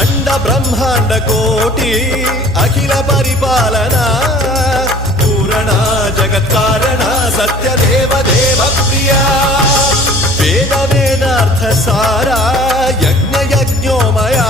अंड ब्रह्मांड कोटि अखिल परिपालना पूरणा जगत्कारणा सत्यदेव देव प्रिया वेद वेदार्थ सारा यज्ञ यज्ञोमया